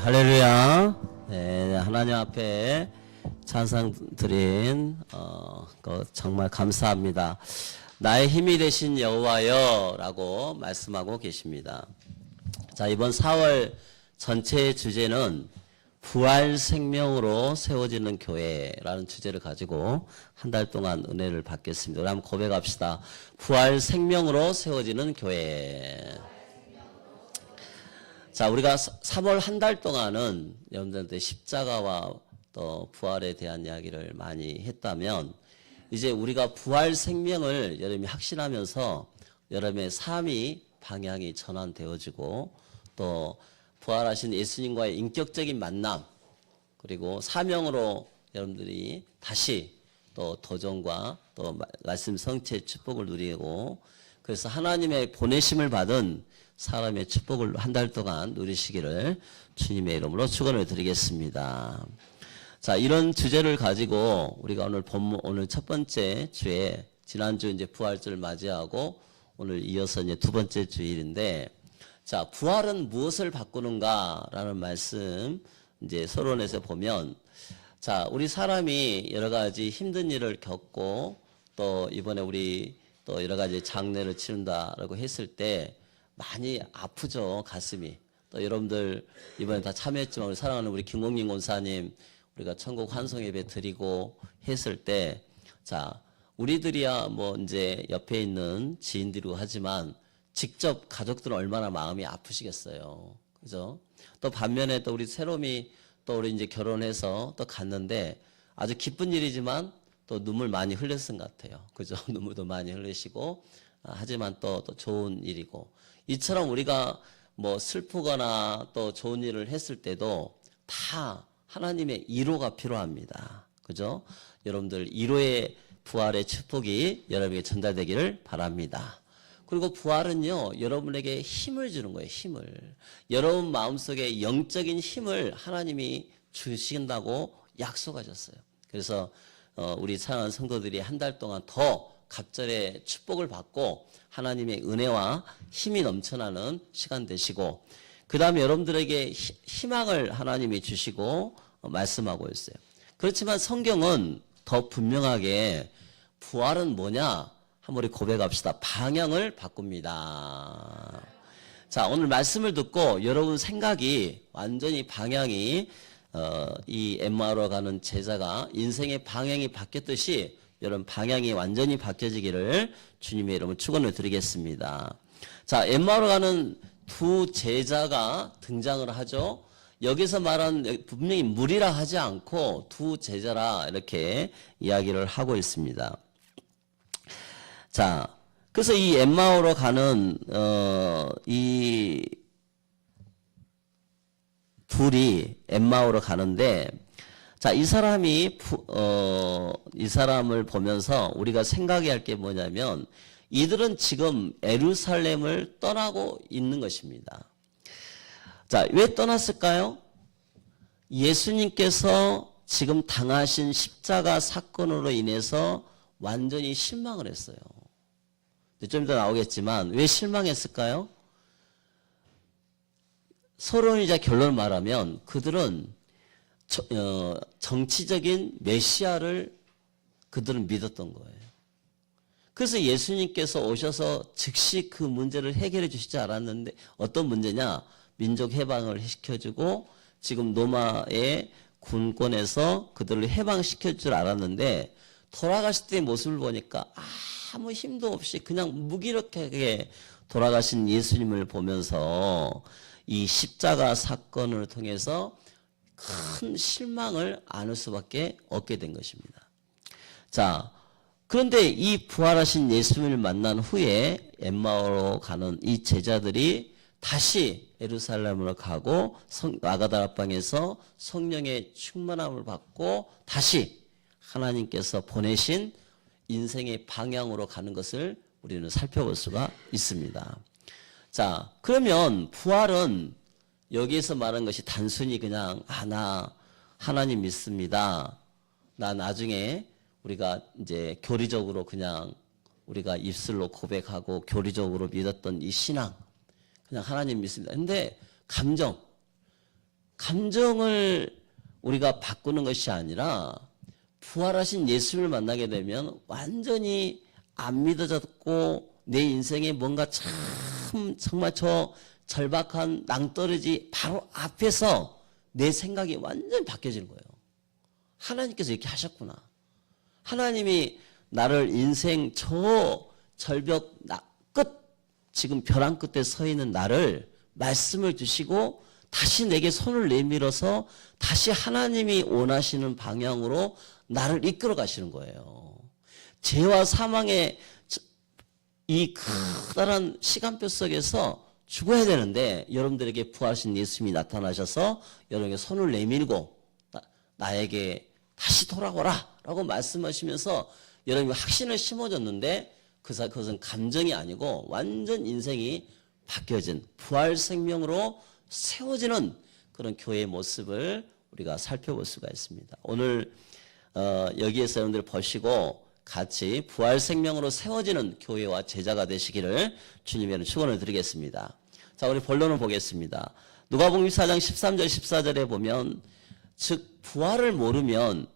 할렐루야. 네, 하나님 앞에 찬양 드린 정말 감사합니다. 나의 힘이 되신 여호와여 라고 말씀하고 계십니다. 자, 이번 4월 전체의 주제는 부활 생명으로 세워지는 교회라는 주제를 가지고 한 달 동안 은혜를 받겠습니다. 우리 한번 고백합시다. 부활 생명으로 세워지는 교회. 자, 우리가 3월 한 달 동안은 여러분들한테 십자가와 또 부활에 대한 이야기를 많이 했다면, 이제 우리가 부활 생명을 여러분이 확신하면서 여러분의 삶이 방향이 전환되어지고, 또 부활하신 예수님과의 인격적인 만남, 그리고 사명으로 여러분들이 다시 또 도전과 또 말씀 성취의 축복을 누리고, 그래서 하나님의 보내심을 받은 사람의 축복을 한 달 동안 누리시기를 주님의 이름으로 축원을 드리겠습니다. 자, 이런 주제를 가지고 우리가 오늘 첫 번째 주에, 지난주 이제 부활절을 맞이하고 오늘 이어서 이제 두 번째 주일인데, 자, 부활은 무엇을 바꾸는가라는 말씀 이제 서론에서 보면, 자, 우리 사람이 여러 가지 힘든 일을 겪고 또 이번에 우리 또 여러 가지 장례를 치른다라고 했을 때 많이 아프죠, 가슴이. 또 여러분들 이번에 다 참여했지만 우리 사랑하는 우리 김홍림 권사님 우리가 천국 환송 예배 드리고 했을 때, 자, 우리들이야 뭐 이제 옆에 있는 지인들이고 하지만 직접 가족들은 얼마나 마음이 아프시겠어요, 그죠? 또 반면에 또 우리 새롬이 또 우리 이제 결혼해서 또 갔는데 아주 기쁜 일이지만 또 눈물 많이 흘렸은 것 같아요, 그죠? 눈물도 많이 흘리시고, 하지만 또 좋은 일이고, 이처럼 우리가 뭐 슬프거나 또 좋은 일을 했을 때도 다 하나님의 위로가 필요합니다, 그죠? 여러분들 위로의 부활의 축복이 여러분에게 전달되기를 바랍니다. 그리고 부활은요, 여러분에게 힘을 주는 거예요, 힘을. 여러분 마음속에 영적인 힘을 하나님이 주신다고 약속하셨어요. 그래서 우리 사랑하는 성도들이 한 달 동안 더 갑절의 축복을 받고 하나님의 은혜와 힘이 넘쳐나는 시간 되시고, 그 다음에 여러분들에게 희망을 하나님이 주시고 말씀하고 있어요. 그렇지만 성경은 더 분명하게 부활은 뭐냐? 한번 우리 고백합시다. 방향을 바꿉니다. 자, 오늘 말씀을 듣고 여러분 생각이 완전히 방향이 이 엠마오로 가는 제자가 인생의 방향이 바뀌었듯이 여러분 방향이 완전히 바뀌어지기를 주님의 이름으로 축원을 드리겠습니다. 자, 엠마오로 가는 두 제자가 등장을 하죠. 여기서 말한 분명히 무리라 하지 않고 두 제자라 이렇게 이야기를 하고 있습니다. 자, 그래서 이 엠마오로 가는 이 둘이 엠마오로 가는데, 자, 이 사람을 보면서 우리가 생각해야 할 게 뭐냐면, 이들은 지금 예루살렘을 떠나고 있는 것입니다. 자, 왜 떠났을까요? 예수님께서 지금 당하신 십자가 사건으로 인해서 완전히 실망을 했어요. 좀 이따 나오겠지만 왜 실망했을까요? 서론이자 결론을 말하면 그들은 정치적인 메시아를 그들은 믿었던 거예요. 그래서 예수님께서 오셔서 즉시 그 문제를 해결해 주시지 않았는데, 어떤 문제냐? 민족 해방을 시켜주고 지금 로마의 군권에서 그들을 해방시킬 줄 알았는데, 돌아가실 때의 모습을 보니까 아무 힘도 없이 그냥 무기력하게 돌아가신 예수님을 보면서 이 십자가 사건을 통해서 큰 실망을 안을 수밖에 없게 된 것입니다. 자, 그런데 이 부활하신 예수님을 만난 후에 엠마오로 가는 이 제자들이 다시 예루살렘으로 가고 아가다락방에서 성령의 충만함을 받고 다시 하나님께서 보내신 인생의 방향으로 가는 것을 우리는 살펴볼 수가 있습니다. 자, 그러면 부활은 여기에서 말하는 것이 단순히 그냥 나 하나님 믿습니다, 나 나중에 우리가 이제 교리적으로 그냥 우리가 입술로 고백하고 교리적으로 믿었던 이 신앙, 그냥 하나님 믿습니다. 근데 감정, 감정을 우리가 바꾸는 것이 아니라 부활하신 예수님을 만나게 되면 완전히 안 믿어졌고 내 인생에 뭔가 참 정말 저 절박한 낭떠러지 바로 앞에서 내 생각이 완전히 바뀌어지는 거예요. 하나님께서 이렇게 하셨구나. 하나님이 나를 인생 저 절벽 끝, 지금 벼랑 끝에 서 있는 나를 말씀을 주시고 다시 내게 손을 내밀어서 다시 하나님이 원하시는 방향으로 나를 이끌어 가시는 거예요. 죄와 사망의 이 커다란 시간표 속에서 죽어야 되는데 여러분들에게 부활하신 예수님이 나타나셔서 여러분에게 손을 내밀고 나에게 다시 돌아오라 라고 말씀하시면서 여러분이 확신을 심어줬는데 그것은 감정이 아니고 완전 인생이 바뀌어진 부활 생명으로 세워지는 그런 교회의 모습을 우리가 살펴볼 수가 있습니다. 오늘 여기에서 여러분들 보시고 같이 부활 생명으로 세워지는 교회와 제자가 되시기를 주님의 축원을 드리겠습니다. 자, 우리 본론을 보겠습니다. 누가복음 14장 13절 14절에 보면 즉 부활을 모르면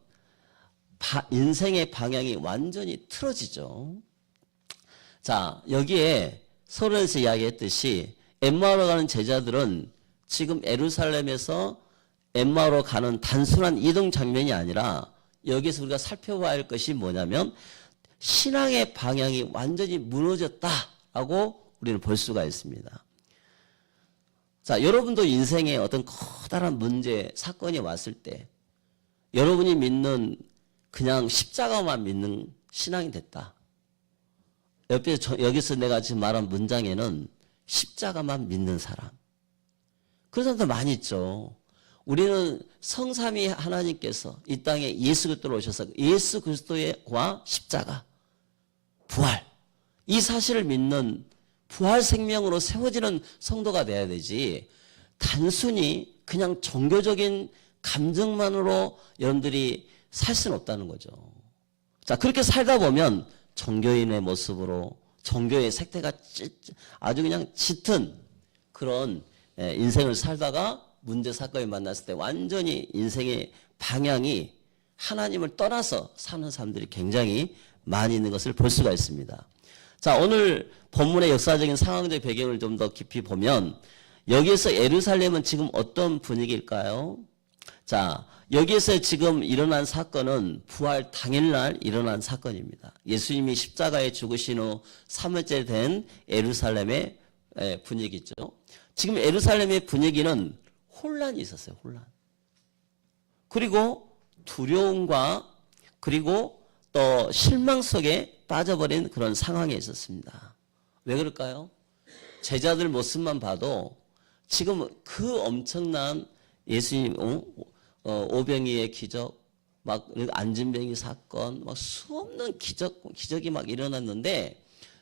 인생의 방향이 완전히 틀어지죠. 자, 여기에 서론에서 이야기했듯이 엠마오로 가는 제자들은 지금 예루살렘에서 엠마오로 가는 단순한 이동 장면이 아니라 여기서 우리가 살펴봐야 할 것이 뭐냐면 신앙의 방향이 완전히 무너졌다라고 우리는 볼 수가 있습니다. 자, 여러분도 인생에 어떤 커다란 문제, 사건이 왔을 때 여러분이 믿는 그냥 십자가만 믿는 신앙이 됐다. 여기서 내가 지금 말한 문장에는 십자가만 믿는 사람. 그런 사람들 많이 있죠. 우리는 성삼위 하나님께서 이 땅에 예수 그리스도로 오셔서 예수 그리스도와 십자가, 부활, 이 사실을 믿는 부활 생명으로 세워지는 성도가 돼야 되지 단순히 그냥 종교적인 감정만으로 여러분들이 살 수는 없다는 거죠. 자, 그렇게 살다 보면 종교인의 모습으로 종교의 색태가 아주 그냥 짙은 그런 인생을 살다가 문제 사건을 만났을 때 완전히 인생의 방향이 하나님을 떠나서 사는 사람들이 굉장히 많이 있는 것을 볼 수가 있습니다. 자, 오늘 본문의 역사적인 상황적 배경을 좀 더 깊이 보면 여기에서 예루살렘은 지금 어떤 분위기일까요? 자, 여기에서 지금 일어난 사건은 부활 당일날 일어난 사건입니다. 예수님이 십자가에 죽으신 후 3일째 된 예루살렘의 분위기죠. 지금 예루살렘의 분위기는 혼란이 있었어요. 혼란. 그리고 두려움과 그리고 또 실망 속에 빠져버린 그런 상황에 있었습니다. 왜 그럴까요? 제자들 모습만 봐도 지금 그 엄청난 예수님 오병이의 기적, 막 안진뱅이 사건, 막 수없는 기적이 막 일어났는데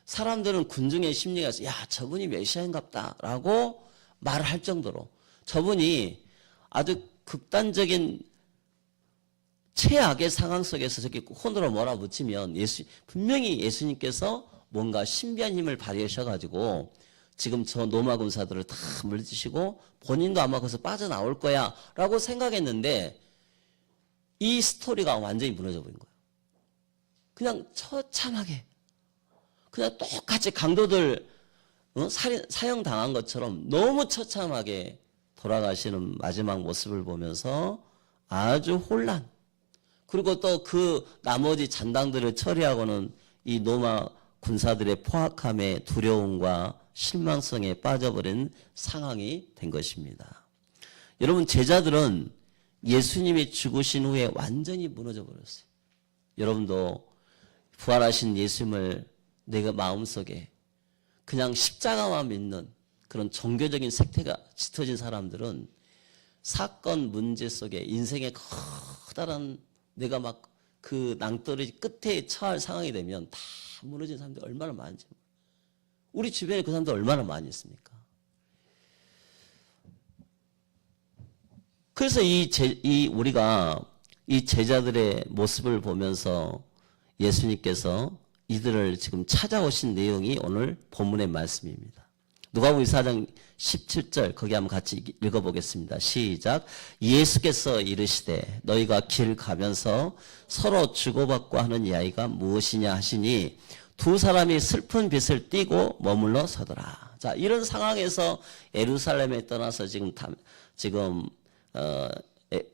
사람들은 군중의 심리가 있어요. 야, 저분이 메시아인갑다라고 말을 할 정도로 저분이 아주 극단적인 최악의 상황 속에서 저렇게 혼으로 몰아붙이면 분명히 예수님께서 뭔가 신비한 힘을 발휘하셔가지고 지금 저 로마 군사들을 다 물리치시고 본인도 아마 거기서 빠져나올 거야 라고 생각했는데 이 스토리가 완전히 무너져 버린 거예요. 그냥 처참하게 그냥 똑같이 강도들 사형당한 것처럼 너무 처참하게 돌아가시는 마지막 모습을 보면서 아주 혼란, 그리고 또 그 나머지 잔당들을 처리하고는 이 로마 군사들의 포악함에 두려움과 실망성에 빠져버린 상황이 된 것입니다. 여러분, 제자들은 예수님이 죽으신 후에 완전히 무너져 버렸어요. 여러분도 부활하신 예수님을 내가 마음속에 그냥 십자가만 믿는 그런 종교적인 색태가 짙어진 사람들은 사건 문제 속에 인생의 커다란 내가 막 그 낭떠러지 끝에 처할 상황이 되면 다 무너진 사람들이 얼마나 많은지, 우리 주변에 그 사람들 얼마나 많이 있습니까? 그래서 우리가 이 제자들의 모습을 보면서 예수님께서 이들을 지금 찾아오신 내용이 오늘 본문의 말씀입니다. 누가복음 24장 17절 거기 한번 같이 읽어보겠습니다. 시작. 예수께서 이르시되 너희가 길 가면서 서로 주고받고 하는 이야기가 무엇이냐 하시니 두 사람이 슬픈 빛을 띠고 머물러 서더라. 자, 이런 상황에서 예루살렘에 떠나서 지금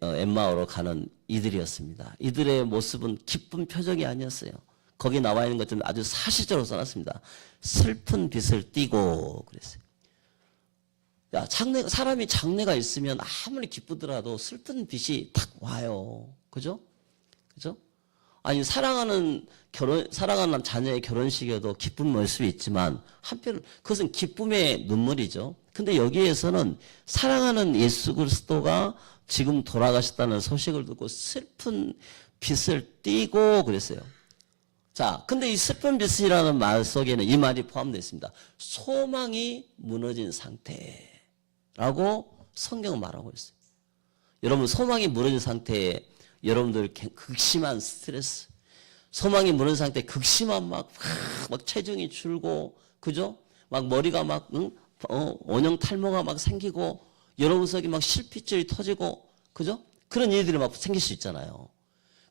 엠마오로 가는 이들이었습니다. 이들의 모습은 기쁜 표정이 아니었어요. 거기 나와 있는 것처럼 아주 사실적으로 써놨습니다. 슬픈 빛을 띠고 그랬어요. 야, 사람이 장래가 있으면 아무리 기쁘더라도 슬픈 빛이 탁 와요. 그죠? 그죠? 아니, 사랑하는 자녀의 결혼식에도 기쁜 모습이 있지만, 한편, 그것은 기쁨의 눈물이죠. 근데 여기에서는 사랑하는 예수 그리스도가 지금 돌아가셨다는 소식을 듣고 슬픈 빛을 띠고 그랬어요. 자, 근데 이 슬픈 빛이라는 말 속에는 이 말이 포함되어 있습니다. 소망이 무너진 상태라고 성경은 말하고 있어요. 여러분, 소망이 무너진 상태에 여러분들 극심한 스트레스, 소망이 무너진 상태에 극심한 막 체중이 줄고, 그죠? 막 머리가 막, 원형 탈모가 막 생기고, 여러분 속에 막 실핏줄이 터지고, 그죠? 그런 일들이 막 생길 수 있잖아요.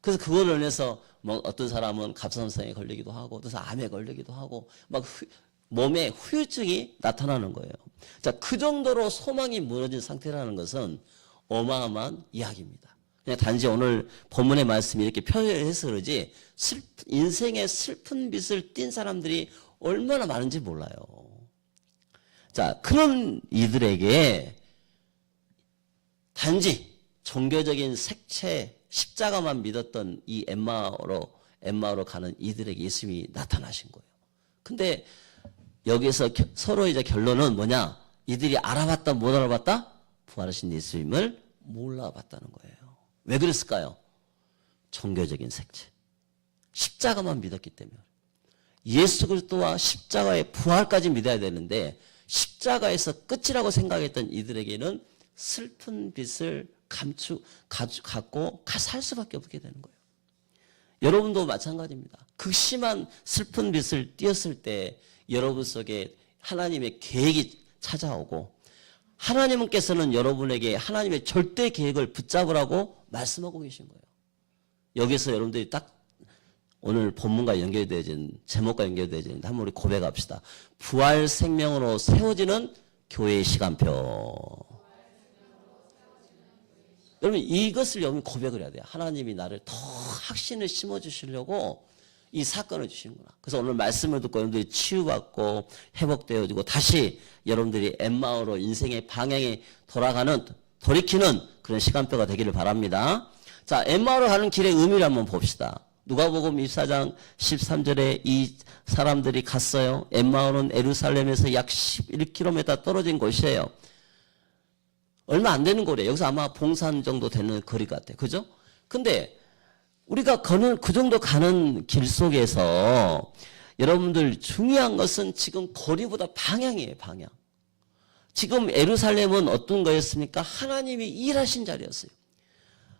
그래서 그거를 인해서 뭐 어떤 사람은 갑상선에 걸리기도 하고, 어떤 사람은 암에 걸리기도 하고, 막 몸에 후유증이 나타나는 거예요. 자, 그 정도로 소망이 무너진 상태라는 것은 어마어마한 이야기입니다. 그냥 단지 오늘 본문의 말씀이 이렇게 표현해서 그러지, 인생의 슬픈 빛을 띤 사람들이 얼마나 많은지 몰라요. 자, 그런 이들에게 단지 종교적인 색채, 십자가만 믿었던 이 엠마오로 가는 이들에게 예수님이 나타나신 거예요. 근데 여기서 서로 이제 결론은 뭐냐? 이들이 알아봤다, 못 알아봤다? 부활하신 예수님을 몰라봤다는 거예요. 왜 그랬을까요? 종교적인 색채. 십자가만 믿었기 때문에. 예수 그리스도와 십자가의 부활까지 믿어야 되는데 십자가에서 끝이라고 생각했던 이들에게는 슬픈 빛을 갖고 살 수밖에 없게 되는 거예요. 여러분도 마찬가지입니다. 극심한 슬픈 빛을 띄었을 때 여러분 속에 하나님의 계획이 찾아오고 하나님께서는 여러분에게 하나님의 절대 계획을 붙잡으라고 말씀하고 계신 거예요. 여기서 여러분들이 딱 오늘 본문과 연결되어진 제목과 연결되어지는데 한번 우리 고백합시다. 부활 생명으로 세워지는 교회의 시간표. 여러분 이것을 여러분 고백을 해야 돼요. 하나님이 나를 더 확신을 심어주시려고 이 사건을 주시는구나. 그래서 오늘 말씀을 듣고 여러분들이 치유받고 회복되어지고 다시 여러분들이 엠마오로 인생의 방향에 돌이키는 그런 시간표가 되기를 바랍니다. 자, 엠마오로 가는 길의 의미를 한번 봅시다. 누가복음 24장 13절에 이 사람들이 갔어요. 엠마오는 예루살렘에서 약 11km 떨어진 곳이에요. 얼마 안 되는 거래요. 여기서 아마 봉산 정도 되는 거리 같아요. 그죠? 근데 우리가 그 정도 가는 길 속에서 여러분들 중요한 것은 지금 거리보다 방향이에요. 방향. 지금 예루살렘은 어떤 거였습니까? 하나님이 일하신 자리였어요.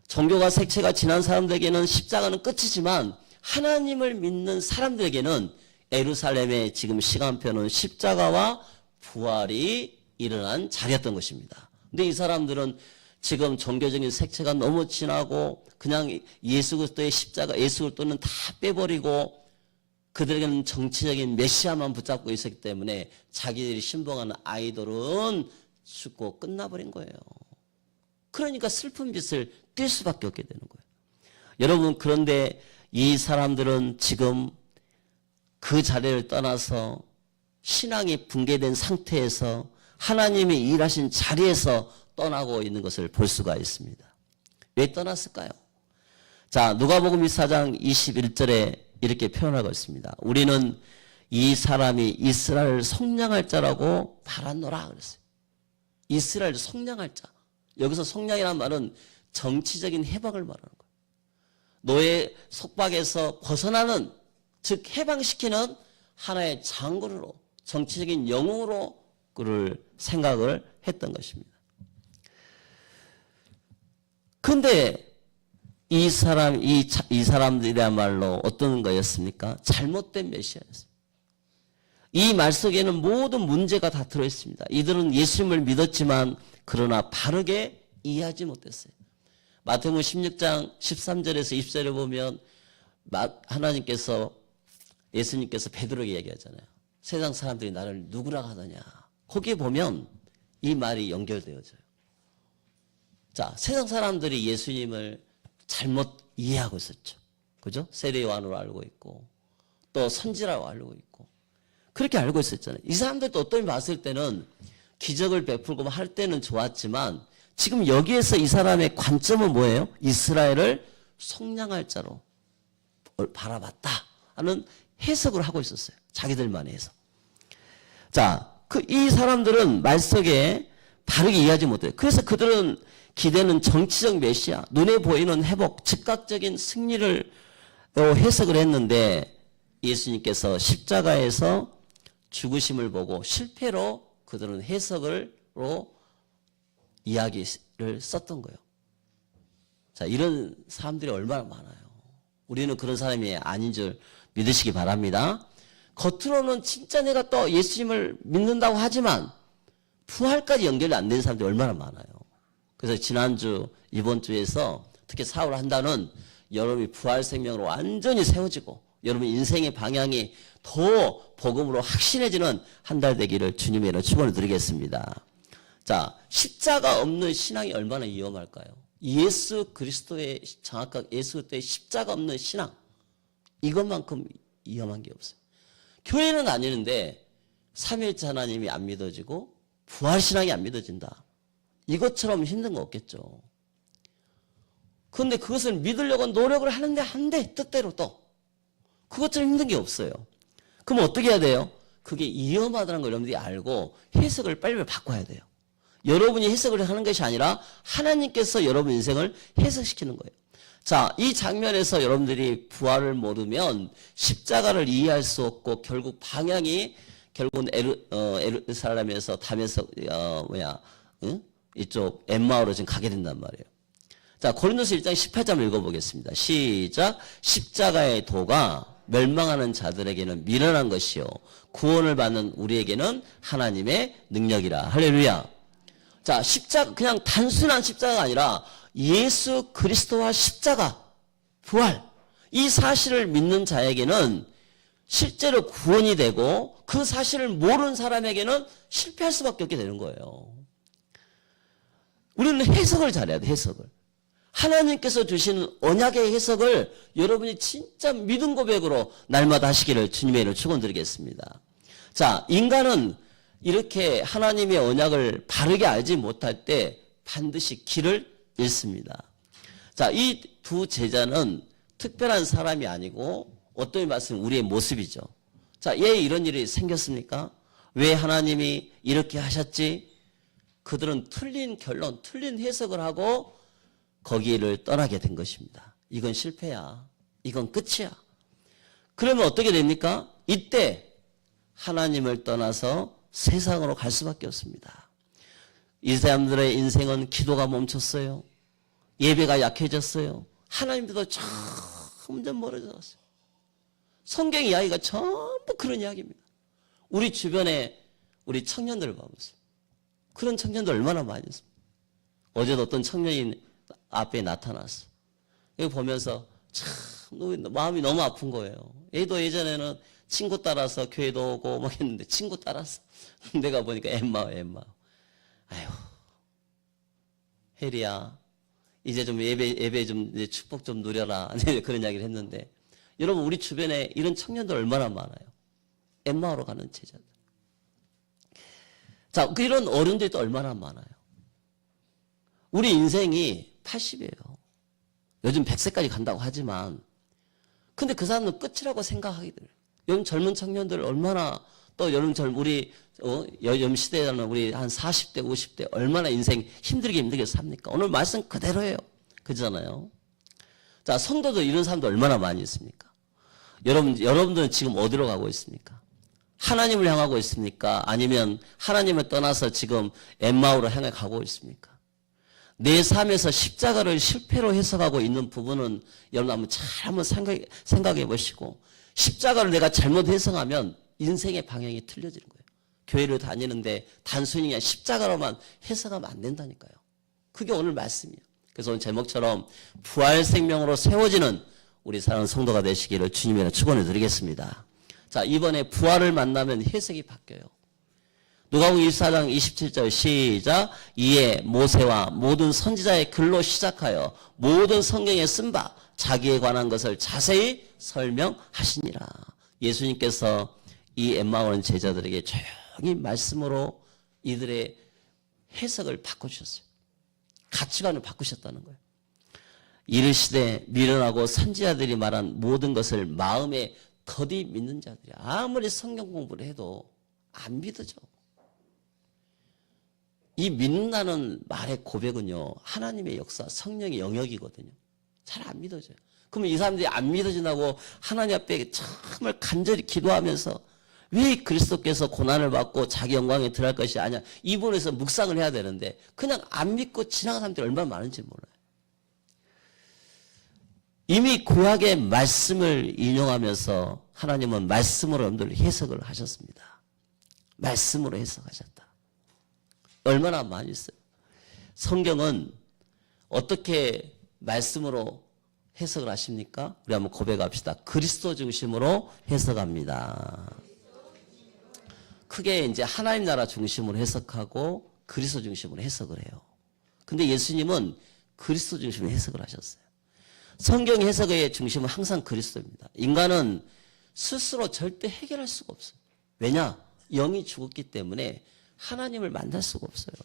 종교가 색채가 진한 사람들에게는 십자가는 끝이지만 하나님을 믿는 사람들에게는 예루살렘의 지금 시간표는 십자가와 부활이 일어난 자리였던 것입니다. 근데 이 사람들은 지금 종교적인 색채가 너무 진하고 그냥 예수 그리스도의 십자가, 예수 그리스도는 다 빼버리고 그들에게는 정치적인 메시아만 붙잡고 있었기 때문에 자기들이 신봉하는 아이돌은 죽고 끝나버린 거예요. 그러니까 슬픈 빛을 띌 수밖에 없게 되는 거예요. 여러분, 그런데 이 사람들은 지금 그 자리를 떠나서 신앙이 붕괴된 상태에서 하나님이 일하신 자리에서 떠나고 있는 것을 볼 수가 있습니다. 왜 떠났을까요? 자, 누가복음 24장 21절에 이렇게 표현하고 있습니다. 우리는 이 사람이 이스라엘 속량할 자라고 바랐노라 그랬어요. 이스라엘 속량할 자. 여기서 속량이라는 말은 정치적인 해방을 말하는 거예요. 노예 속박에서 벗어나는, 즉 해방시키는 하나의 장군으로, 정치적인 영웅으로 그를 생각을 했던 것입니다. 근데 이 사람들이야말로 어떤 거였습니까? 잘못된 메시아였습니다. 이 말 속에는 모든 문제가 다 들어있습니다. 이들은 예수님을 믿었지만 그러나 바르게 이해하지 못했어요. 마태복음 16장 13절에서 20절에 보면 하나님께서 예수님께서 베드로에게 얘기하잖아요. 세상 사람들이 나를 누구라 하느냐. 거기에 보면 이 말이 연결되어져요. 자, 세상 사람들이 예수님을 잘못 이해하고 있었죠. 그죠? 세례 요한으로 알고 있고 또 선지라고 알고 있고 그렇게 알고 있었잖아요. 이 사람들도 어떤 봤을 때는 기적을 베풀고 할 때는 좋았지만 지금 여기에서 이 사람의 관점은 뭐예요? 이스라엘을 속량할 자로 바라봤다 하는 해석을 하고 있었어요. 자기들만의 해석. 자, 이 사람들은 말 속에 바르게 이해하지 못해요. 그래서 그들은 기대는 정치적 메시아, 눈에 보이는 회복, 즉각적인 승리를 해석을 했는데 예수님께서 십자가에서 죽으심을 보고 실패로 그들은 해석으로 이야기를 썼던 거예요. 자, 이런 사람들이 얼마나 많아요. 우리는 그런 사람이 아닌 줄 믿으시기 바랍니다. 겉으로는 진짜 내가 또 예수님을 믿는다고 하지만 부활까지 연결이 안 된 사람들이 얼마나 많아요. 그래서 지난주, 이번 주에서 특히 사후를 한다는 여러분이 부활 생명으로 완전히 세워지고 여러분 인생의 방향이 더 복음으로 확신해지는 한 달 되기를 주님의 이름으로 축원을 드리겠습니다. 자, 십자가 없는 신앙이 얼마나 위험할까요? 예수 그리스도의 정확하게 예수 그리스도의 십자가 없는 신앙 이것만큼 위험한 게 없어요. 교회는 다니는데 삼위일체 하나님이 안 믿어지고 부활신앙이 안 믿어진다. 이것처럼 힘든 거 없겠죠. 그런데 그것을 믿으려고 노력을 하는데 안 돼. 뜻대로 또. 그것처럼 힘든 게 없어요. 그럼 어떻게 해야 돼요? 그게 위험하다는 걸 여러분들이 알고 해석을 빨리 바꿔야 돼요. 여러분이 해석을 하는 것이 아니라 하나님께서 여러분 인생을 해석시키는 거예요. 자, 이 장면에서 여러분들이 부활을 모르면 십자가를 이해할 수 없고 결국 방향이 결국은 에루살렘에서 담에서 이쪽 엠마오로 지금 가게 된단 말이에요. 자, 고린도서 1장 18절 읽어보겠습니다. 시작. 십자가의 도가 멸망하는 자들에게는 미련한 것이요 구원을 받는 우리에게는 하나님의 능력이라. 할렐루야. 자, 십자가 그냥 단순한 십자가가 아니라 예수 그리스도와 십자가, 부활 이 사실을 믿는 자에게는 실제로 구원이 되고 그 사실을 모르는 사람에게는 실패할 수밖에 없게 되는 거예요. 우리는 해석을 잘해야 돼. 해석을. 하나님께서 주신 언약의 해석을 여러분이 진짜 믿음 고백으로 날마다 하시기를 주님의 이름으로 축원드리겠습니다. 자, 인간은 이렇게 하나님의 언약을 바르게 알지 못할 때 반드시 길을 잃습니다. 자, 이 두 제자는 특별한 사람이 아니고 어떤 말씀 우리의 모습이죠. 자, 왜 이런 일이 생겼습니까? 왜 하나님이 이렇게 하셨지? 그들은 틀린 결론, 틀린 해석을 하고 거기를 떠나게 된 것입니다. 이건 실패야. 이건 끝이야. 그러면 어떻게 됩니까? 이때 하나님을 떠나서 세상으로 갈 수밖에 없습니다. 이 사람들의 인생은 기도가 멈췄어요. 예배가 약해졌어요. 하나님보다 점점 멀어졌어요. 성경 이야기가 전부 그런 이야기입니다. 우리 주변에 우리 청년들 봐보세요. 그런 청년들 얼마나 많이 있습니까? 어제도 어떤 청년이 앞에 나타났어. 이거 보면서 참 마음이 너무 아픈 거예요. 얘도 예전에는 친구 따라서 교회도 오고 막 했는데 친구 따라서 내가 보니까 엠마오. 아휴, 혜리야 이제 좀 예배 좀 이제 축복 좀 누려라. 그런 이야기를 했는데 여러분 우리 주변에 이런 청년들 얼마나 많아요. 엠마오로 가는 제자들. 자, 이런 어른들이 또 얼마나 많아요. 우리 인생이 80이에요. 요즘 100세까지 간다고 하지만 근데 그 사람은 끝이라고 생각하기들. 요즘 젊은 청년들 얼마나 또 우리 요즘 시대에는 우리 한 40대 50대 얼마나 인생 힘들게 삽니까? 오늘 말씀 그대로예요. 그잖아요. 자, 성도들 이런 사람도 얼마나 많이 있습니까? 여러분들은 지금 어디로 가고 있습니까? 하나님을 향하고 있습니까? 아니면 하나님을 떠나서 지금 엠마오로 향해 가고 있습니까? 내 삶에서 십자가를 실패로 해석하고 있는 부분은 여러분 한번 잘 한번 생각해 보시고 십자가를 내가 잘못 해석하면 인생의 방향이 틀려지는 거예요. 교회를 다니는데 단순히 그냥 십자가로만 해석하면 안 된다니까요. 그게 오늘 말씀이에요. 그래서 오늘 제목처럼 부활 생명으로 세워지는 우리 사랑하는 성도가 되시기를 주님의 축원을 드리겠습니다. 자, 이번에 부활을 만나면 해석이 바뀌어요. 누가복음 24장 27절 시작. 이에 모세와 모든 선지자의 글로 시작하여 모든 성경에 쓴 바 자기에 관한 것을 자세히 설명하시니라. 예수님께서 이 엠마오는 제자들에게 조용히 말씀으로 이들의 해석을 바꿔주셨어요. 가치관을 바꾸셨다는 거예요. 이르시되 미련하고 선지자들이 말한 모든 것을 마음에 더디 믿는 자들이 아무리 성경 공부를 해도 안 믿어져. 이 믿는다는 말의 고백은요, 하나님의 역사, 성령의 영역이거든요. 잘 안 믿어져요. 그러면 이 사람들이 안 믿어진다고 하나님 앞에 정말 간절히 기도하면서 왜 그리스도께서 고난을 받고 자기 영광에 들어갈 것이 아니야, 이 부분에서 묵상을 해야 되는데 그냥 안 믿고 지나간 사람들이 얼마나 많은지 몰라요. 이미 구약의 말씀을 인용하면서 하나님은 말씀으로 여러분들 해석을 하셨습니다. 말씀으로 해석하셨다. 얼마나 많이 있어요. 성경은 어떻게 말씀으로 해석을 하십니까? 우리 한번 고백합시다. 그리스도 중심으로 해석합니다. 크게 이제 하나님 나라 중심으로 해석하고 그리스도 중심으로 해석을 해요. 근데 예수님은 그리스도 중심으로 해석을 하셨어요. 성경 해석의 중심은 항상 그리스도입니다. 인간은 스스로 절대 해결할 수가 없어요. 왜냐? 영이 죽었기 때문에 하나님을 만날 수가 없어요.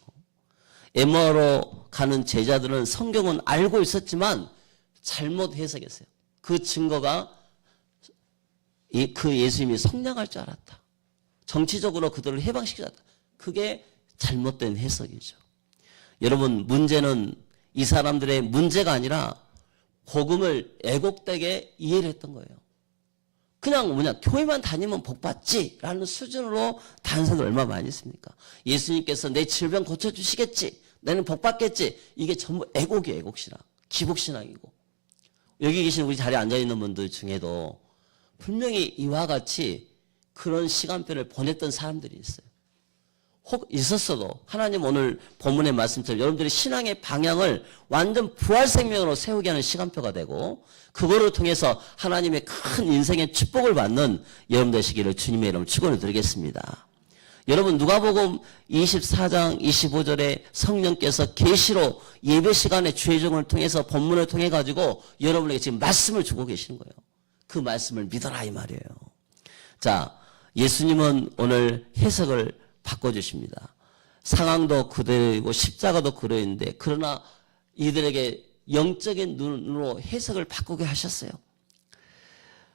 엠마오로 가는 제자들은 성경은 알고 있었지만 잘못 해석했어요. 그 증거가 그 예수님이 성령할 줄 알았다. 정치적으로 그들을 해방시켰다. 그게 잘못된 해석이죠. 여러분, 문제는 이 사람들의 문제가 아니라 복음을 애곡되게 이해를 했던 거예요. 그냥 교회만 다니면 복 받지 라는 수준으로 다른 사람들 얼마나 많이 있습니까? 예수님께서 내 질병 고쳐주시겠지, 나는 복 받겠지, 이게 전부 애곡이에요. 애곡신앙, 기복신앙이고. 여기 계신 우리 자리에 앉아있는 분들 중에도 분명히 이와 같이 그런 시간표를 보냈던 사람들이 있어요. 혹 있었어도 하나님 오늘 본문의 말씀처럼 여러분들이 신앙의 방향을 완전 부활생명으로 세우게 하는 시간표가 되고, 그거를 통해서 하나님의 큰 인생의 축복을 받는 여러분 되시기를 주님의 이름으로 축원을 드리겠습니다. 여러분, 누가복음 24장 25절에 성령께서 계시로 예배 시간에 주의종을 통해서 본문을 통해 가지고 여러분에게 지금 말씀을 주고 계시는 거예요. 그 말씀을 믿어라 이 말이에요. 자, 예수님은 오늘 해석을 바꿔주십니다. 상황도 그대로이고 십자가도 그대로인데, 그러나 이들에게 영적인 눈으로 해석을 바꾸게 하셨어요.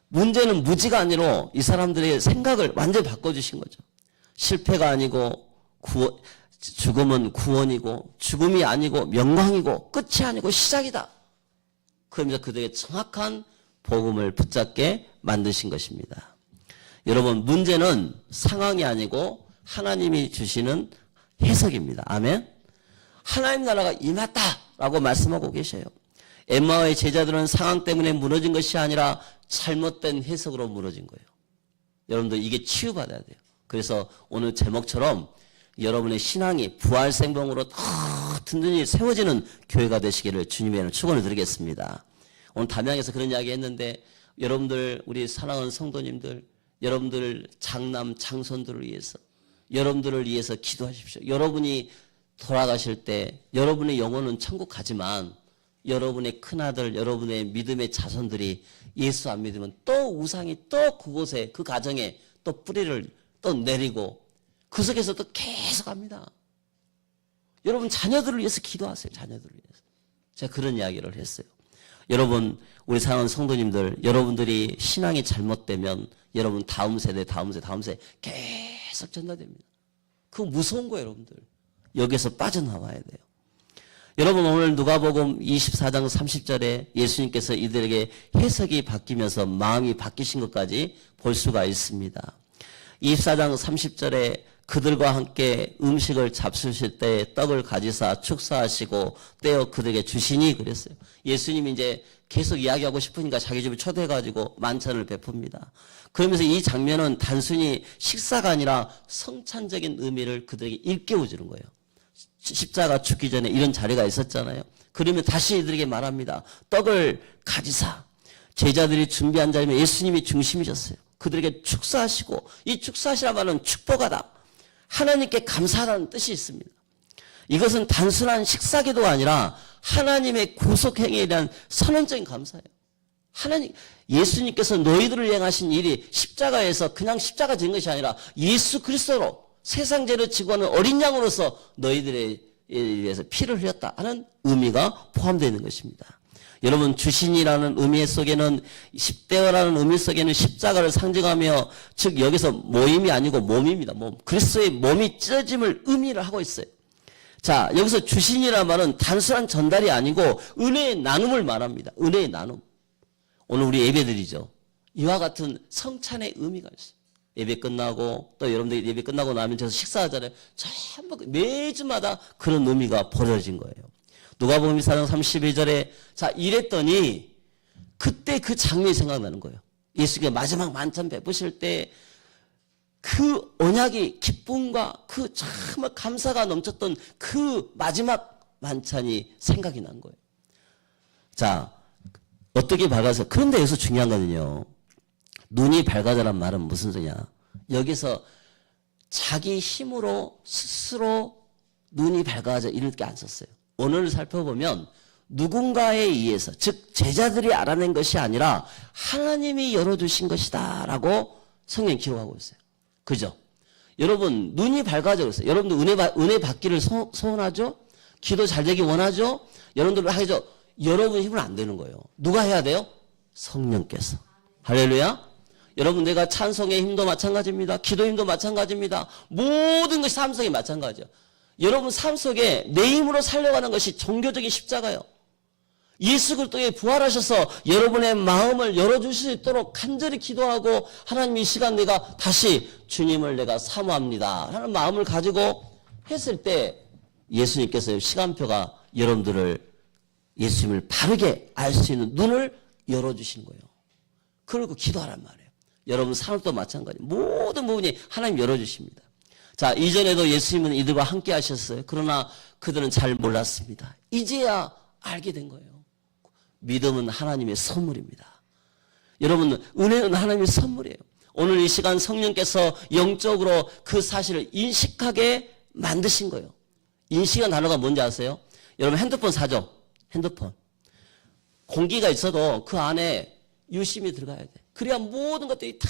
문제는 무지가 아니라 이 사람들의 생각을 완전히 바꿔주신 거죠. 실패가 아니고 죽음은 구원이고, 죽음이 아니고 명광이고, 끝이 아니고 시작이다. 그러면서 그들에게 정확한 복음을 붙잡게 만드신 것입니다. 여러분, 문제는 상황이 아니고 하나님이 주시는 해석입니다. 아멘. 하나님 나라가 임했다라고 말씀하고 계셔요. 엠마오의 제자들은 상황 때문에 무너진 것이 아니라 잘못된 해석으로 무너진 거예요. 여러분들 이게 치유받아야 돼요. 그래서 오늘 제목처럼 여러분의 신앙이 부활생명으로 더 든든히 세워지는 교회가 되시기를 주님의 축원을 드리겠습니다. 오늘 담양에서 그런 이야기 했는데, 여러분들, 우리 사랑하는 성도님들, 여러분들 장남 장손들을 위해서, 여러분들을 위해서 기도하십시오. 여러분이 돌아가실 때 여러분의 영혼은 천국 가지만 여러분의 큰아들, 여러분의 믿음의 자손들이 예수 안 믿으면 또 우상이 또 그곳에, 그 가정에 또 뿌리를 또 내리고 그 속에서 또 계속 합니다. 여러분 자녀들을 위해서 기도하세요. 자녀들을 위해서. 제가 그런 이야기를 했어요. 여러분, 우리 사랑하는 성도님들, 여러분들이 신앙이 잘못되면 여러분 다음 세대 계속 전달됩니다. 그거 무서운 거예요. 여러분들 여기서 빠져나와야 돼요. 여러분, 오늘 누가복음 24장 30절에 예수님께서 이들에게 해석이 바뀌면서 마음이 바뀌신 것까지 볼 수가 있습니다. 24장 30절에 그들과 함께 음식을 잡수실 때 떡을 가지사 축사하시고 떼어 그들에게 주시니 그랬어요. 예수님이 이제 계속 이야기하고 싶으니까 자기 집에 초대해가지고 만찬을 베풉니다. 그러면서 이 장면은 단순히 식사가 아니라 성찬적인 의미를 그들에게 일깨워주는 거예요. 십자가 죽기 전에 이런 자리가 있었잖아요. 그러면 다시 이들에게 말합니다. 떡을 가지사. 제자들이 준비한 자리면 예수님이 중심이셨어요. 그들에게 축사하시고, 이 축사하시라 말은 축복하다. 하나님께 감사하다는 뜻이 있습니다. 이것은 단순한 식사기도가 아니라 하나님의 구속행위에 대한 선언적인 감사예요. 예수님께서 너희들을 행하신 일이 십자가에서 그냥 십자가 진 것이 아니라 예수 그리스도로 세상 죄를 지고 하는 어린 양으로서 너희들에 위해서 피를 흘렸다 하는 의미가 포함되어 있는 것입니다. 여러분, 주신이라는 의미 속에는, 십대어라는 의미 속에는 십자가를 상징하며, 즉 여기서 모임이 아니고 몸입니다. 몸. 그리스도의 몸이 찢어짐을 의미를 하고 있어요. 자, 여기서 주신이라는 말은 단순한 전달이 아니고 은혜의 나눔을 말합니다. 은혜의 나눔. 오늘 우리 예배드리죠. 이와 같은 성찬의 의미가 있어요. 예배 끝나고, 또 여러분들이 예배 끝나고 나면 저서 식사하잖아요. 전부 매주마다 그런 의미가 벌어진 거예요. 누가복음 4장 32절에 자 이랬더니 그때 그 장면이 생각나는 거예요. 예수께서 마지막 만찬 베푸실 때 그 언약이 기쁨과 그 정말 감사가 넘쳤던 그 마지막 만찬이 생각이 난 거예요. 자, 어떻게 밝아서, 그런데 여기서 중요한 거는요, 눈이 밝아져란 말은 무슨 소리냐. 여기서 자기 힘으로 스스로 눈이 밝아져 이렇게 안 썼어요. 오늘 살펴보면 누군가에 의해서, 즉 제자들이 알아낸 것이 아니라 하나님이 열어주신 것이다 라고 성경 기록하고 있어요. 그죠? 여러분, 눈이 밝아져 그랬어요. 여러분들 은혜 받기를 소원하죠? 기도 잘 되기 원하죠? 여러분들 하죠? 여러분 힘은 안 되는 거예요. 누가 해야 돼요? 성령께서. 할렐루야. 여러분, 내가 찬송의 힘도 마찬가지입니다. 기도 힘도 마찬가지입니다. 모든 것이 삶 속에 마찬가지예요. 여러분 삶 속에 내 힘으로 살려가는 것이 종교적인 십자가예요. 예수 그리스도에 부활하셔서 여러분의 마음을 열어주실 수 있도록 간절히 기도하고, 하나님 이 시간 내가 다시 주님을 내가 사모합니다 하는 마음을 가지고 했을 때 예수님께서 시간표가 여러분들을 예수님을 바르게 알 수 있는 눈을 열어주시는 거예요. 그리고 기도하란 말이에요. 여러분 산업도 마찬가지, 모든 부분이 하나님 열어주십니다. 자, 이전에도 예수님은 이들과 함께 하셨어요. 그러나 그들은 잘 몰랐습니다. 이제야 알게 된 거예요. 믿음은 하나님의 선물입니다. 여러분, 은혜는 하나님의 선물이에요. 오늘 이 시간 성령께서 영적으로 그 사실을 인식하게 만드신 거예요. 인식한 단어가 뭔지 아세요? 여러분 핸드폰 사죠? 핸드폰. 공기가 있어도 그 안에 유심히 들어가야 돼. 그래야 모든 것들이 다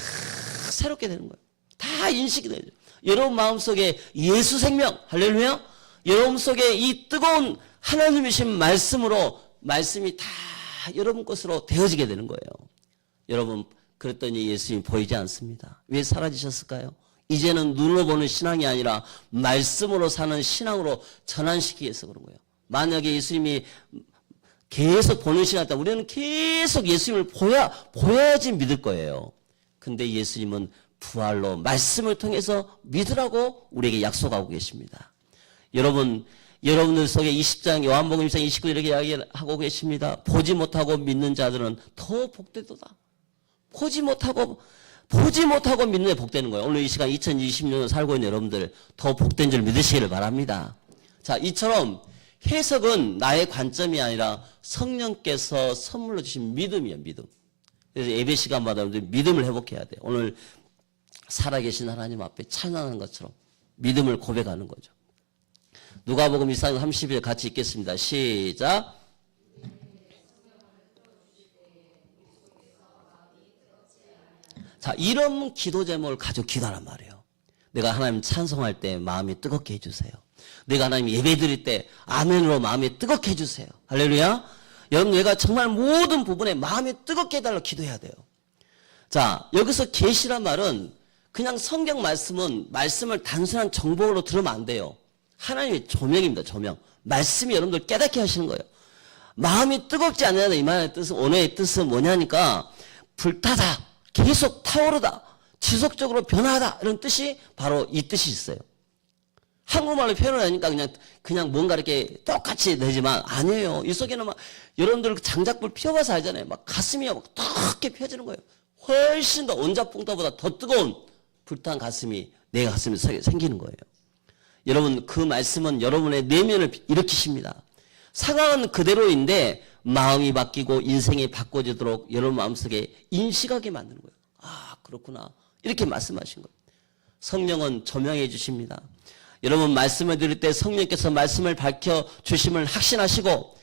새롭게 되는 거예요. 다 인식이 되죠. 여러분 마음속에 예수 생명, 할렐루야. 여러분 속에 이 뜨거운 하나님이신 말씀으로 말씀이 다 여러분 것으로 되어지게 되는 거예요. 여러분, 그랬더니 예수님이 보이지 않습니다. 왜 사라지셨을까요? 이제는 눈으로 보는 신앙이 아니라 말씀으로 사는 신앙으로 전환시키기 위해서 그런 거예요. 만약에 예수님이 계속 보는 신앙이었다, 우리는 계속 예수님을 보여야지 믿을 거예요. 근데 예수님은 부활로 말씀을 통해서 믿으라고 우리에게 약속하고 계십니다. 여러분들 속에 20장 요한복음 20장 29절 이렇게 이야기하고 계십니다. 보지 못하고 믿는 자들은 더 복되도다. 보지 못하고 믿는 데 복되는 거예요. 오늘 이 시간 2020년을 살고 있는 여러분들 더 복된 줄 믿으시기를 바랍니다. 자, 이처럼 해석은 나의 관점이 아니라 성령께서 선물로 주신 믿음이에요. 믿음. 그래서 예배 시간마다 믿음을 회복해야 돼요. 오늘 살아계신 하나님 앞에 찬양하는 것처럼 믿음을 고백하는 거죠. 누가복음 2장 30절 같이 읽겠습니다. 시작. 자, 이런 기도 제목을 가지고 기도하란 말이에요. 내가 하나님 찬송할 때 마음이 뜨겁게 해주세요. 내가 하나님 예배 드릴 때 아멘으로 마음이 뜨겁게 해주세요. 할렐루야. 여러분, 내가 정말 모든 부분에 마음이 뜨겁게 해달라고 기도해야 돼요. 자, 여기서 계시란 말은 그냥 성경 말씀을 단순한 정보로 들으면 안 돼요. 하나님의 조명입니다. 조명. 말씀이 여러분들 깨닫게 하시는 거예요. 마음이 뜨겁지 않느냐, 이 말의 뜻은, 오늘의 뜻은 뭐냐니까 불타다, 계속 타오르다, 지속적으로 변화하다, 이런 뜻이 바로 이 뜻이 있어요. 한국말로 표현을 하니까 그냥 뭔가 이렇게 똑같이 되지만 아니에요. 이 속에는 막 여러분들 장작불 피워봐서 알잖아요. 막 가슴이 막 떻게 펴지는 거예요. 훨씬 더 온자풍터보다 더 뜨거운 불탄 가슴이 내 가슴에 생기는 거예요. 여러분 그 말씀은 여러분의 내면을 일으키십니다. 상황은 그대로인데 마음이 바뀌고 인생이 바꿔지도록 여러분 마음속에 인식하게 만드는 거예요. 아 그렇구나 이렇게 말씀하신 거예요. 성령은 조명해 주십니다. 여러분 말씀을 드릴 때 성령께서 말씀을 밝혀주심을 확신하시고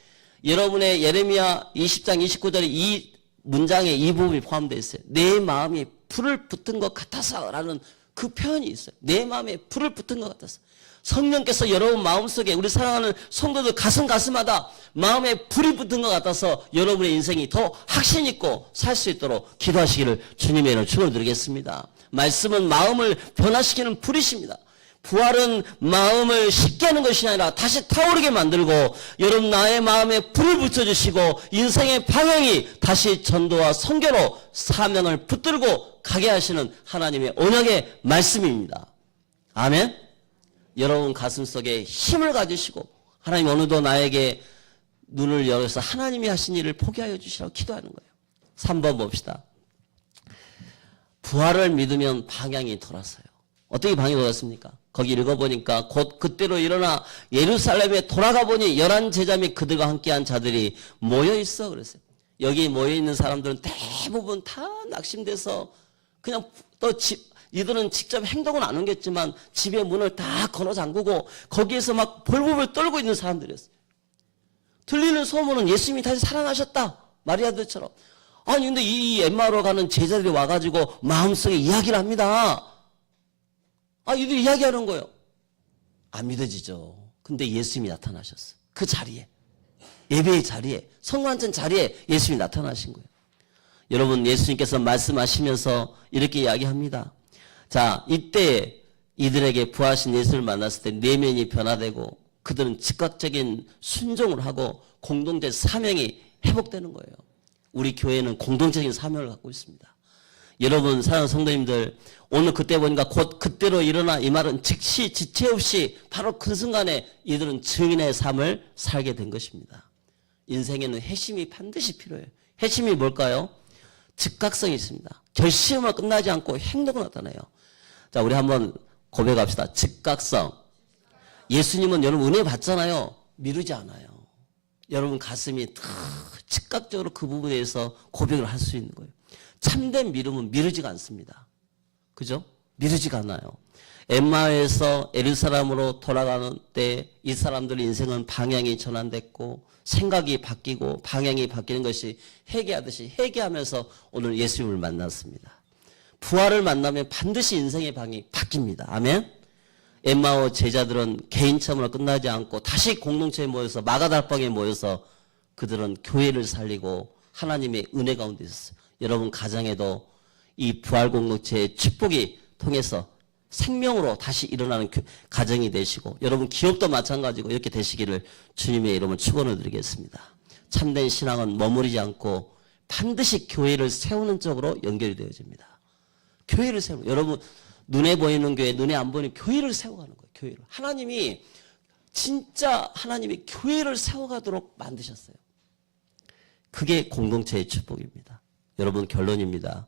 여러분의 예레미야 20장 29절에 이 문장에 이 부분이 포함되어 있어요. 내 마음이 불을 붙은 것 같아서 라는 그 표현이 있어요. 내 마음에 불을 붙은 것 같아서. 성령께서 여러분 마음속에 우리 사랑하는 성도들 가슴마다 마음에 불이 붙은 것 같아서 여러분의 인생이 더 확신 있고 살 수 있도록 기도하시기를 주님의 이름으로 축원드리겠습니다. 말씀은 마음을 변화시키는 불이십니다. 부활은 마음을 식게 하는 것이 아니라 다시 타오르게 만들고 여러분 나의 마음에 불을 붙여주시고 인생의 방향이 다시 전도와 선교로 사명을 붙들고 가게 하시는 하나님의 언약의 말씀입니다. 아멘. 여러분 가슴속에 힘을 가지시고 하나님 어느덧 나에게 눈을 열어서 하나님이 하신 일을 포기하여 주시라고 기도하는 거예요. 3번 봅시다. 부활을 믿으면 방향이 돌았어요. 어떻게 방향이 돌았습니까? 거기 읽어보니까 곧 그때로 일어나 예루살렘에 돌아가 보니 11 제자 및 그들과 함께한 자들이 모여있어 그랬어요. 여기 모여있는 사람들은 대부분 다 낙심돼서 그냥 이들은 직접 행동은 안 옮겼지만 집의 문을 다 걸어 잠그고 거기에서 막 벌벌 떨고 있는 사람들이었어요. 들리는 소문은 예수님이 다시 살아나셨다. 마리아들처럼. 아니 근데 이 엠마오로 가는 제자들이 와가지고 마음속에 이야기를 합니다. 이들이 이야기하는 거예요. 안 믿어지죠. 근데 예수님이 나타나셨어요. 그 자리에. 예배의 자리에. 성만찬 자리에 예수님이 나타나신 거예요. 여러분 예수님께서 말씀하시면서 이렇게 이야기합니다. 자, 이때 이들에게 부하신 예수를 만났을 때 내면이 변화되고 그들은 즉각적인 순종을 하고 공동체 사명이 회복되는 거예요. 우리 교회는 공동체적인 사명을 갖고 있습니다. 여러분 사랑하는 성도님들 오늘 그때 보니까 곧 그때로 일어나 이 말은 즉시 지체 없이 바로 그 순간에 이들은 증인의 삶을 살게 된 것입니다. 인생에는 회심이 반드시 필요해요. 회심이 뭘까요? 즉각성이 있습니다. 결심으로 끝나지 않고 행동으로 나타나요. 자, 우리 한번 고백합시다. 즉각성. 예수님은 여러분 은혜 받잖아요. 미루지 않아요. 여러분 가슴이 즉각적으로 그 부분에 대해서 고백을 할 수 있는 거예요. 참된 믿음은 미루지가 않습니다. 그죠? 미루지가 않아요. 엠마오에서 예루살렘으로 돌아가는 때 이 사람들의 인생은 방향이 전환됐고 생각이 바뀌고 방향이 바뀌는 것이 회개하듯이 회개하면서 오늘 예수님을 만났습니다. 부활을 만나면 반드시 인생의 방향이 바뀝니다. 아멘. 엠마오 제자들은 개인처럼으로 끝나지 않고 다시 공동체에 모여서 마가다락방에 모여서 그들은 교회를 살리고 하나님의 은혜 가운데 있었어요. 여러분 가정에도 이 부활 공동체의 축복이 통해서 생명으로 다시 일어나는 가정이 되시고 여러분 기업도 마찬가지고 이렇게 되시기를 주님의 이름으로 축원을 드리겠습니다. 참된 신앙은 머무르지 않고 반드시 교회를 세우는 쪽으로 연결이 되어집니다. 교회를 세우는 여러분 눈에 보이는 교회 눈에 안 보이는 교회를 세워가는 거예요. 교회를 하나님이 진짜 하나님이 교회를 세워가도록 만드셨어요. 그게 공동체의 축복입니다. 여러분 결론입니다.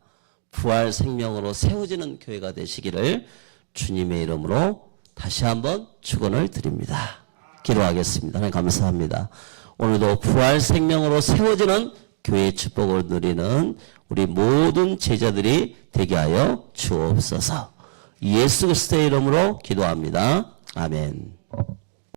부활 생명으로 세워지는 교회가 되시기를 주님의 이름으로 다시 한번 축원을 드립니다. 기도하겠습니다. 하나님 감사합니다. 오늘도 부활 생명으로 세워지는 교회의 축복을 누리는 우리 모든 제자들이 되게 하여 주옵소서. 예수 그리스도의 이름으로 기도합니다. 아멘.